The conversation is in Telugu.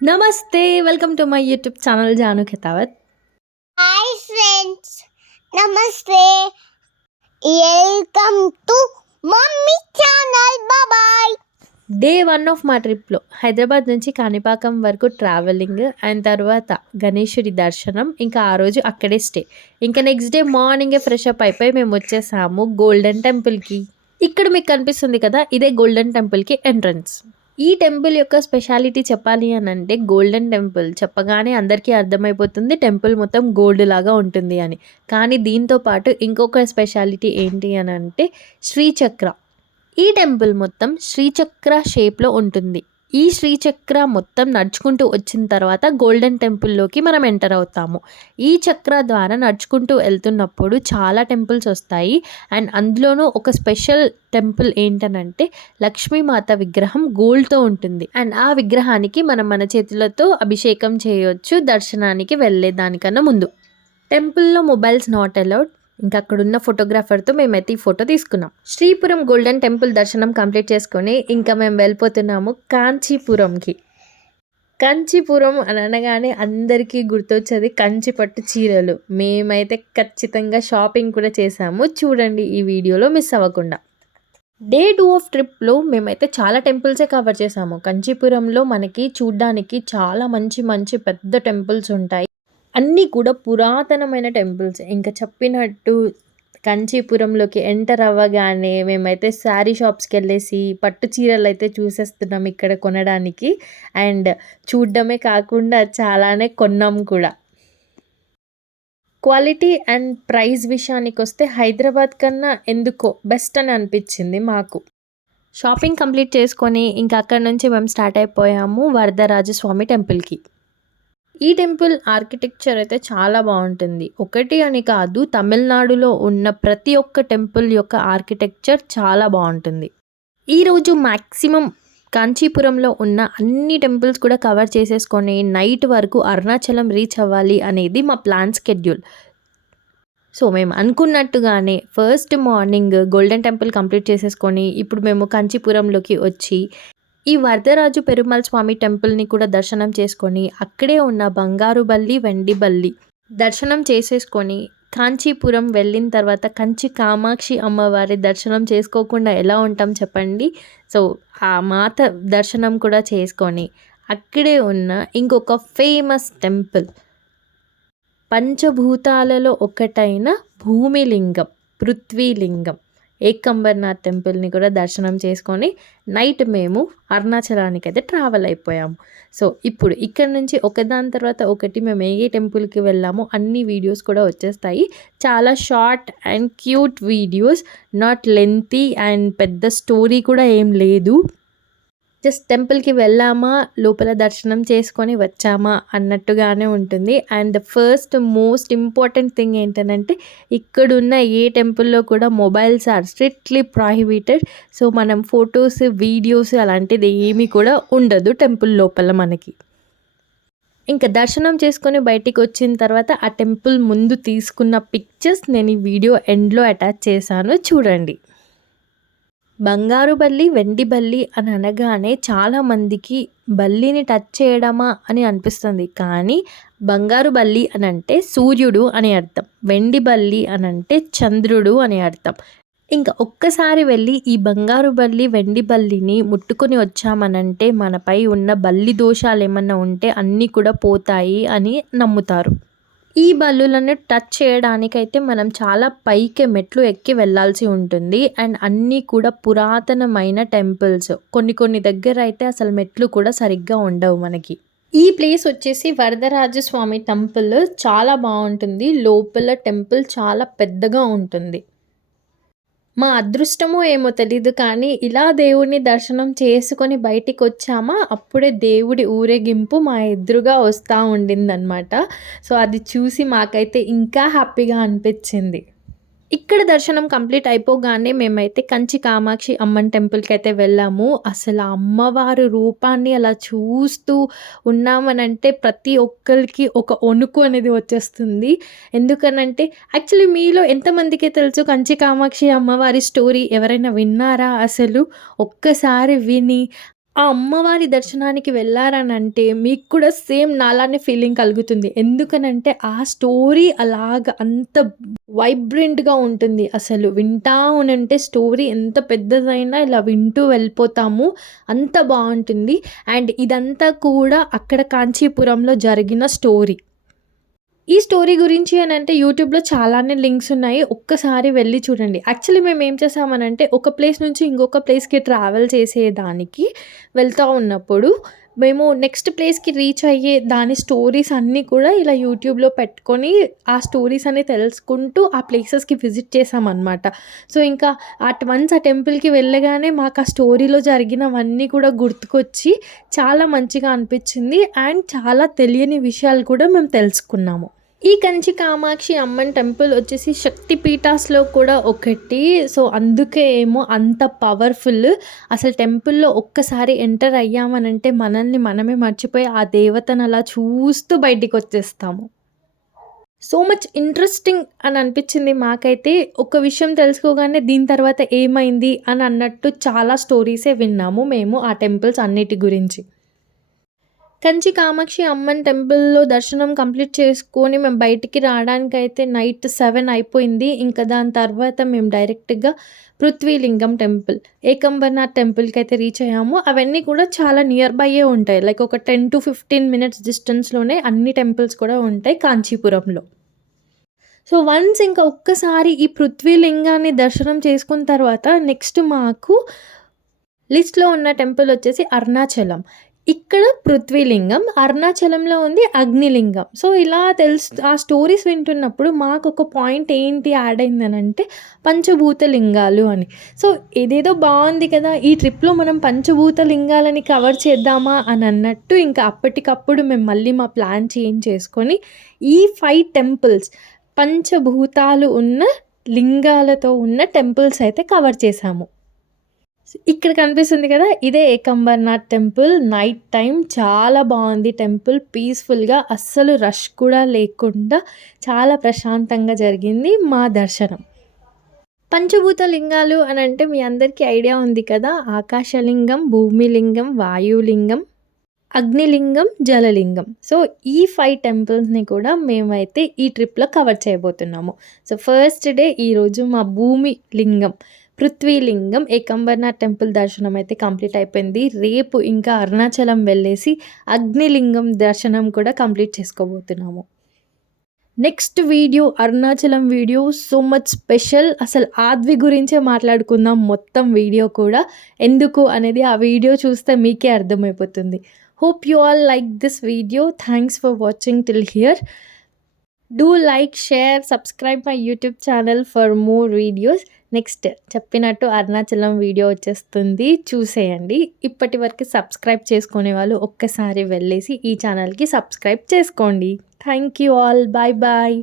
నమస్తే! Welcome to my YouTube channel Jaanu Khetavat. Hi friends, నమస్తే. Welcome to mummy channel. Bye. Day 1 of మా ట్రిప్‌లో హైదరాబాద్ నుంచి కాణిపాకం వరకు ట్రావెలింగ్ అండ్ తర్వాత గణేశుడి దర్శనం. ఇంకా ఆ రోజు అక్కడే స్టే. ఇంకా నెక్స్ట్ డే మార్నింగే ఫ్రెష్ అప్ అయిపోయి మేము వచ్చేసాము గోల్డెన్ టెంపుల్‌కి. ఇక్కడ మీకు కనిపిస్తుంది కదా, ఇదే గోల్డెన్ టెంపుల్‌కి ఎంట్రన్స్. ఈ టెంపుల్ యొక్క స్పెషాలిటీ చెప్పాలి అనంటే గోల్డెన్ టెంపుల్ చెప్పగానే అందరికీ అర్థమైపోతుంది టెంపుల్ మొత్తం గోల్డ్ లాగా ఉంటుంది అని. కానీ దీంతో పాటు ఇంకొక స్పెషాలిటీ ఏంటి అనంటే శ్రీచక్ర. ఈ టెంపుల్ మొత్తం శ్రీచక్ర షేప్‌లో ఉంటుంది. ఈ శ్రీచక్ర మొత్తం నడుచుకుంటూ వచ్చిన తర్వాత గోల్డెన్ టెంపుల్‌లోకి మనం ఎంటర్ అవుతాము. ఈ చక్ర ద్వారా నడుచుకుంటూ వెళ్తున్నప్పుడు చాలా టెంపుల్స్ వస్తాయి. అండ్ అందులోనూ ఒక స్పెషల్ టెంపుల్ ఏంటనంటే లక్ష్మీమాత విగ్రహం గోల్డ్‌తో ఉంటుంది. అండ్ ఆ విగ్రహానికి మనం మన చేతులతో అభిషేకం చేయొచ్చు దర్శనానికి వెళ్ళే దానికన్నా ముందు. టెంపుల్‌లో మొబైల్స్ నాట్ అలౌడ్. ఇంకా అక్కడున్న ఫోటోగ్రాఫర్‌తో మేమైతే ఈ ఫోటో తీసుకున్నాం. శ్రీపురం గోల్డెన్ టెంపుల్ దర్శనం కంప్లీట్ చేసుకొని ఇంకా మేము వెళ్ళిపోతున్నాము కాంచీపురంకి. కాంచీపురం అని అనగానే అందరికీ గుర్తొచ్చేది కంచి పట్టు చీరలు. మేమైతే ఖచ్చితంగా షాపింగ్ కూడా చేశాము. చూడండి ఈ వీడియోలో మిస్ అవ్వకుండా. డే 2 ఆఫ్ ట్రిప్‌లో మేమైతే చాలా టెంపుల్సే కవర్ చేసాము. కంచీపురంలో మనకి చూడ్డానికి చాలా మంచి మంచి పెద్ద టెంపుల్స్ ఉంటాయి. అన్నీ కూడా పురాతనమైన టెంపుల్స్. ఇంకా చెప్పినట్టు కంచీపురంలోకి ఎంటర్ అవ్వగానే మేమైతే శారీ షాప్స్‌కెళ్ళేసి పట్టు చీరలైతే చూసేస్తున్నాం ఇక్కడ కొనడానికి. అండ్ చూడ్డమే కాకుండా చాలానే కొన్నాం కూడా. క్వాలిటీ అండ్ ప్రైస్ విషయానికొస్తే హైదరాబాద్ కన్నా ఎందుకో బెస్ట్ అని అనిపించింది మాకు. షాపింగ్ కంప్లీట్ చేసుకొని ఇంకా అక్కడి నుంచి మేము స్టార్ట్ అయిపోయాము వరదరాజస్వామి టెంపుల్‌కి. ఈ టెంపుల్ ఆర్కిటెక్చర్ అయితే చాలా బాగుంటుంది. ఒకటి అని కాదు, తమిళనాడులో ఉన్న ప్రతి ఒక్క టెంపుల్ యొక్క ఆర్కిటెక్చర్ చాలా బాగుంటుంది. ఈరోజు మ్యాక్సిమం కాంచీపురంలో ఉన్న అన్ని టెంపుల్స్ కూడా కవర్ చేసేసుకొని నైట్ వరకు అరుణాచలం రీచ్ అవ్వాలి అనేది మా ప్లాన్ స్కెడ్యూల్. సో మేము అనుకున్నట్టుగానే first morning golden temple complete చేసేసుకొని ఇప్పుడు మేము కాంచీపురంలోకి వచ్చి ఈ వరదరాజు పెరుమాళ్ స్వామి టెంపుల్ని కూడా దర్శనం చేసుకొని అక్కడే ఉన్న బంగారు బల్లి వెండి బల్లి దర్శనం చేసేసుకొని కాంచీపురం వెళ్ళిన తర్వాత కంచి కామాక్షి అమ్మవారి దర్శనం చేసుకోకుండా ఎలా ఉంటాం చెప్పండి. సో ఆ మాత దర్శనం కూడా చేసుకొని అక్కడే ఉన్న ఇంకొక ఫేమస్ టెంపుల్ పంచభూతాలలో ఒకటైన భూమిలింగం పృథ్వీలింగం ఏకంబర్నాథ్ టెంపుల్ని కూడా దర్శనం చేసుకొని నైట్ మేము అరుణాచలానికి అయితే ట్రావెల్ అయిపోయాము. సో ఇప్పుడు ఇక్కడ నుంచి ఒకదాని తర్వాత ఒకటి మేము ఏ టెంపుల్కి వెళ్ళామో అన్ని వీడియోస్ కూడా వచ్చేస్తాయి. చాలా short and cute videos, not lengthy and పెద్ద స్టోరీ కూడా ఏం లేదు. జస్ట్ టెంపుల్కి వెళ్ళామా, లోపల దర్శనం చేసుకొని వచ్చామా అన్నట్టుగానే ఉంటుంది. And the first most important thing ఏంటంటే ఇక్కడున్న ఏ టెంపుల్లో కూడా mobiles are strictly prohibited. So మనం ఫొటోస్ వీడియోస్ అలాంటిది ఏమీ కూడా ఉండదు టెంపుల్ లోపల మనకి. ఇంకా దర్శనం చేసుకొని బయటికి వచ్చిన తర్వాత ఆ టెంపుల్ ముందు తీసుకున్న పిక్చర్స్ నేను ఈ వీడియో ఎండ్లో అటాచ్ చేశాను, చూడండి. బంగారు బల్లి వెండి బల్లి అని అనగానే చాలామందికి బల్లిని టచ్ చేయడమా అని అనిపిస్తుంది. కానీ బంగారు బల్లి అని అంటే సూర్యుడు అని అర్థం, వెండి బల్లి అని అంటే చంద్రుడు అని అర్థం. ఇంకా ఒక్కసారి వెళ్ళి ఈ బంగారు బల్లి వెండి బల్లిని ముట్టుకొని వచ్చామనంటే మనపై ఉన్న బల్లి దోషాలు ఏమన్నా ఉంటే అన్నీ కూడా పోతాయి అని నమ్ముతారు. ఈ బల్లులను టచ్ చేయడానికైతే మనం చాలా పైకి మెట్లు ఎక్కి వెళ్ళాల్సి ఉంటుంది. అండ్ అన్నీ కూడా పురాతనమైన టెంపుల్స్. కొన్ని దగ్గర అయితే అసలు మెట్లు కూడా సరిగ్గా ఉండవు మనకి. ఈ ప్లేస్ వచ్చేసి వరదరాజస్వామి టెంపుల్ చాలా బాగుంటుంది. లోపల టెంపుల్ చాలా పెద్దగా ఉంటుంది. మా అదృష్టమో ఏమో తెలీదు కానీ ఇలా దేవుడిని దర్శనం చేసుకొని బయటికి వచ్చామా అప్పుడే దేవుడి ఊరేగింపు మా ఎదురుగా వస్తూ ఉండిందనమాట. సో అది చూసి మాకైతే ఇంకా హ్యాపీగా అనిపించింది. ఇక్కడ దర్శనం కంప్లీట్ అయిపోగానే మేమైతే కంచి కామాక్షి అమ్మన్ టెంపుల్కి అయితే వెళ్ళాము. అసలు ఆ అమ్మవారి రూపాన్ని అలా చూస్తూ ఉన్నామనంటే ప్రతి ఒక్కరికి ఒక వణుకు అనేది వచ్చేస్తుంది. ఎందుకనంటే యాక్చువల్లీ మీలో ఎంతమందికి తెలుసు కంచి కామాక్షి అమ్మవారి స్టోరీ? ఎవరైనా విన్నారా? అసలు ఒక్కసారి విని ఆ అమ్మవారి దర్శనానికి వెళ్లారనంటే మీకు కూడా సేమ్ నాలానే ఫీలింగ్ కలుగుతుంది. ఎందుకనంటే ఆ స్టోరీ అలాగా అంత వైబ్రెంట్‌గా ఉంటుంది. అసలు వింటా ఉనంటే స్టోరీ ఎంత పెద్దదైనా ఇలా వింటూ వెళ్ళిపోతాము. అంత బావుంటుంది. అండ్ ఇదంతా కూడా అక్కడ కాంచీపురంలో జరిగిన స్టోరీ. ఈ స్టోరీ గురించి అనంటే యూట్యూబ్‌లో చాలానే లింక్స్ ఉన్నాయి. ఒక్కసారి వెళ్లి చూడండి. యాక్చువల్లీ మేమేం చేసామనంటే ఒక ప్లేస్ నుంచి ఇంకొక ప్లేస్‌కి ట్రావెల్ చేసేదానికి వెళ్తా ఉన్నప్పుడు మేము నెక్స్ట్ ప్లేస్‌కి రీచ్ అయ్యే దాని స్టోరీస్ అన్నీ కూడా ఇలా యూట్యూబ్‌లో పెట్టుకొని ఆ స్టోరీస్ అన్నీ తెలుసుకుంటూ ఆ ప్లేసెస్‌కి విజిట్ చేశామనమాట. సో, ఇంకా వన్స్ ఆ టెంపుల్‌కి వెళ్ళగానే మాకు ఆ స్టోరీలో జరిగినవన్నీ కూడా గుర్తుకొచ్చి చాలా మంచిగా అనిపించింది. అండ్ చాలా తెలియని విషయాలు కూడా మేము తెలుసుకున్నాము. ఈ కంచి కామాక్షి అమ్మన్ టెంపుల్ వచ్చేసి శక్తి పీఠాస్‌లో కూడా ఒకటి. సో, అందుకే ఏమో అంత పవర్‌ఫుల్. అసలు టెంపుల్‌లో ఒక్కసారి ఎంటర్ అయ్యామనంటే మనల్ని మనమే మర్చిపోయి ఆ దేవతను అలా చూస్తూ బయటికొచ్చేస్తాము. సో మచ్ ఇంట్రెస్టింగ్ అని అనిపించింది మాకైతే. ఒక విషయం తెలుసుకోగానే దీని తర్వాత ఏమైంది అని అన్నట్టు చాలా స్టోరీసే విన్నాము మేము ఆ టెంపుల్స్ అన్నిటి గురించి. కంచి కామాక్షి అమ్మన్ టెంపుల్‌లో దర్శనం కంప్లీట్ చేసుకొని మేము బయటికి రావడానికైతే నైట్ 7 అయిపోయింది. ఇంకా దాని తర్వాత మేము డైరెక్ట్‌గా పృథ్వీలింగం టెంపుల్, ఏకంబర్‌నాథ్ టెంపుల్‌కైతే రీచ్ అయ్యాము. అవన్నీ కూడా చాలా నియర్ బైయే ఉంటాయి. లైక్ ఒక 10-15 మినిట్స్ డిస్టెన్స్‌లోనే అన్ని టెంపుల్స్ కూడా ఉంటాయి కాంచీపురంలో. సో, వన్స్ ఇంకా ఒక్కసారి ఈ పృథ్వీలింగాన్ని దర్శనం చేసుకున్న తర్వాత నెక్స్ట్ మాకు లిస్ట్‌లో ఉన్న టెంపుల్ వచ్చేసి అరుణాచలం. ఇక్కడ పృథ్వీలింగం, అరుణాచలంలో ఉంది అగ్నిలింగం. సో, ఇలా ఆ స్టోరీస్ వింటున్నప్పుడు మాకొక పాయింట్ ఏంటి యాడ్ అయిందనంటే పంచభూత లింగాలు అని. సో, ఇదేదో బావుంది కదా! ఈ ట్రిప్‌లో మనం పంచభూత లింగాలని కవర్ చేద్దామా అని అన్నట్టు ఇంకా అప్పటికప్పుడు మేము మళ్ళీ మా ప్లాన్ చేంజ్ చేసుకొని ఈ 5 టెంపుల్స్ పంచభూతాలు ఉన్న లింగాలతో ఉన్న టెంపుల్స్ అయితే కవర్ చేశాము. ఇక్కడ కనిపిస్తుంది కదా! ఇదే ఏకంబర్‌నాథ్ టెంపుల్. నైట్ టైమ్ చాలా బావుంది టెంపుల్. పీస్‌ఫుల్‌గా అస్సలు రష్ కూడా లేకుండా చాలా ప్రశాంతంగా జరిగింది మా దర్శనం. పంచభూత లింగాలు అనంటే మీ అందరికీ ఐడియా ఉంది కదా! ఆకాశలింగం, భూమిలింగం, వాయులింగం, అగ్నిలింగం, జలలింగం. సో, ఈ 5 టెంపుల్స్‌ని కూడా మేమైతే ఈ ట్రిప్‌లో కవర్ చేయబోతున్నాము. సో, ఫస్ట్ డే ఈరోజు మా భూమి లింగం, పృథ్వీలింగం, ఏకంబర్‌నాథ్ టెంపుల్ దర్శనం అయితే కంప్లీట్ అయిపోయింది. రేపు ఇంకా అరుణాచలం వెళ్ళేసి అగ్నిలింగం దర్శనం కూడా కంప్లీట్ చేసుకోబోతున్నాము. Next video Arunachalam video so much special. అసలు ఆద్వి గురించే మాట్లాడుకుందాం మొత్తం వీడియో కూడా. ఎందుకు అనేది ఆ వీడియో చూస్తే మీకే అర్థమైపోతుంది. Hope you all like this video. Thanks for watching till here. Do like, share, subscribe my YouTube channel for more videos. Next చెప్పినట్టు అరుణాచలం వీడియో వచ్చేస్తుంది, చూసేయండి. ఇప్పటి వరకు సబ్స్క్రైబ్ చేసుకునే వాళ్ళు ఒక్కసారి వెళ్ళేసి ఈ ఛానల్‌కి సబ్స్క్రైబ్ చేసుకోండి. Thank you all. Bye bye.